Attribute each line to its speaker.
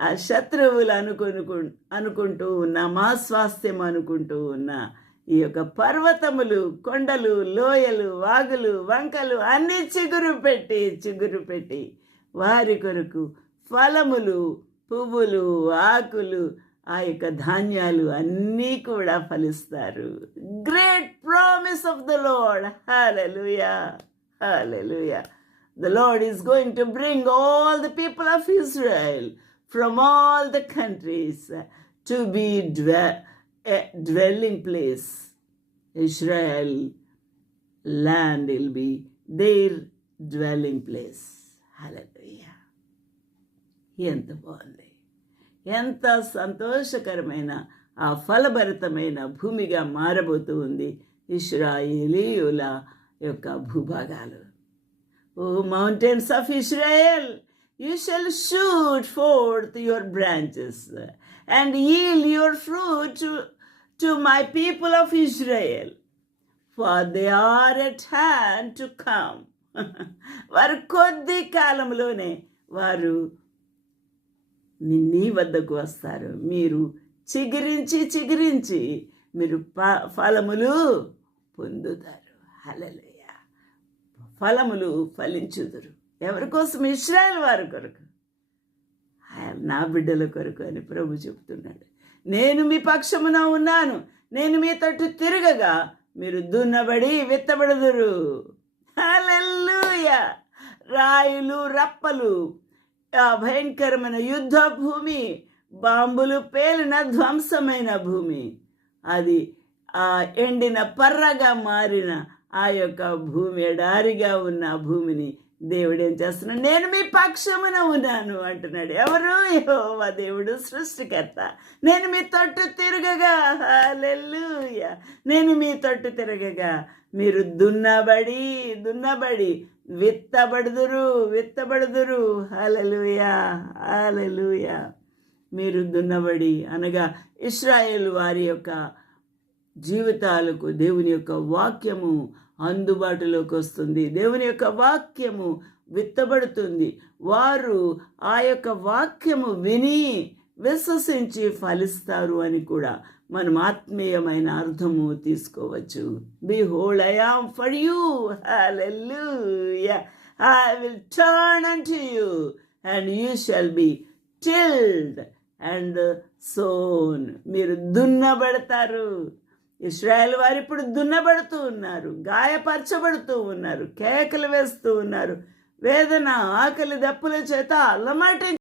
Speaker 1: ఆ శత్రువులు అనుకునుకు అనుకుంటూ ఉన్న మా స్వాస్థ్యం అనుకుంటూ ఉన్న ఈ యొక్క పర్వతములు కొండలు లోయలు వాగులు వంకలు అన్నీ చిగురు పెట్టి చిగురు పెట్టి వారి కొరకు ఫలములు పువ్వులు ఆకులు ఆ యొక్క ధాన్యాలు అన్నీ కూడా ఫలిస్తారు. Great promise of the Lord hallelujah hallelujah the Lord is going to bring all the people of Israel from all the countries to be dwe- a dwelling place. Israel land will be their dwelling place. Hallelujah. ఎంత బాగుంది ఎంత సంతోషకరమైన ఆ ఫలభరితమైన భూమిగా మారబోతూ ఉంది ఇస్రాయేలీయుల యొక్క భూభాగాలు O mountains of Israel you shall shoot forth your branches and yield your fruit to, to my people of Israel, for they are at hand to come. వారు కొద్ది కాలంలోనే వారు మీ- నీ వద్దకు వస్తారు మీరు చిగిరించి చిగిరించి మీరు ప- ఫలములు పొందుతారు హల్లెలూయా ఫలములు ఫలించుదురు ఎవరి కోసం ఇస్రాయల్ వారి కొరకు? ఆయన నా బిడ్డల కొరకు అని ప్రభు చెప్తున్నాడు. నేను మీ పక్షమున ఉన్నాను. నేను మీ తట్టు తిరగగా మీరు దున్నబడి విత్తబడదురు. రాయులు రప్పలు ఆ భయంకరమైన యుద్ధ భూమి బాంబులు పేలిన ధ్వంసమైన భూమి అది ఆ ఎండిన పర్రగా మారిన ఆ యొక్క భూమి ఎడారిగా ఉన్న భూమిని దేవుడు ఏం చేస్తున్నాడు? నేను మీ పక్షమున ఉన్నాను అంటున్నాడు. ఎవరు? యెహోవా దేవుడు సృష్టికర్త. నేను మీ తొట్టు తిరగగా. హల్లెలూయా. నేను మీ తొట్టు తిరగగా. మీరు దున్నబడి దున్నబడి విత్తబడుదురు విత్తబడుదురు. హలలుయా హలలుయా మీరు దున్నబడి అనగా ఇస్రాయేల్ వారి యొక్క జీవితాలకు దేవుని యొక్క వాక్యము అందుబాటులోకి వస్తుంది దేవుని యొక్క వాక్యము విత్తబడుతుంది. వారు ఆ యొక్క వాక్యము విని విశ్వసించి ఫలిస్తారు అని కూడా మనం ఆత్మీయమైన అర్థము తీసుకోవచ్చు. Be whole I am for you I will turn to you and you shall be tilled and sown మీరు దున్నబడతారు. ఇస్రాయల్ వారు ఇప్పుడు దున్నబడుతూ ఉన్నారు గాయపరచబడుతూ ఉన్నారు కేకలు వేస్తూ ఉన్నారు వేదన ఆకలి దప్పుల చేత అల్లమాటి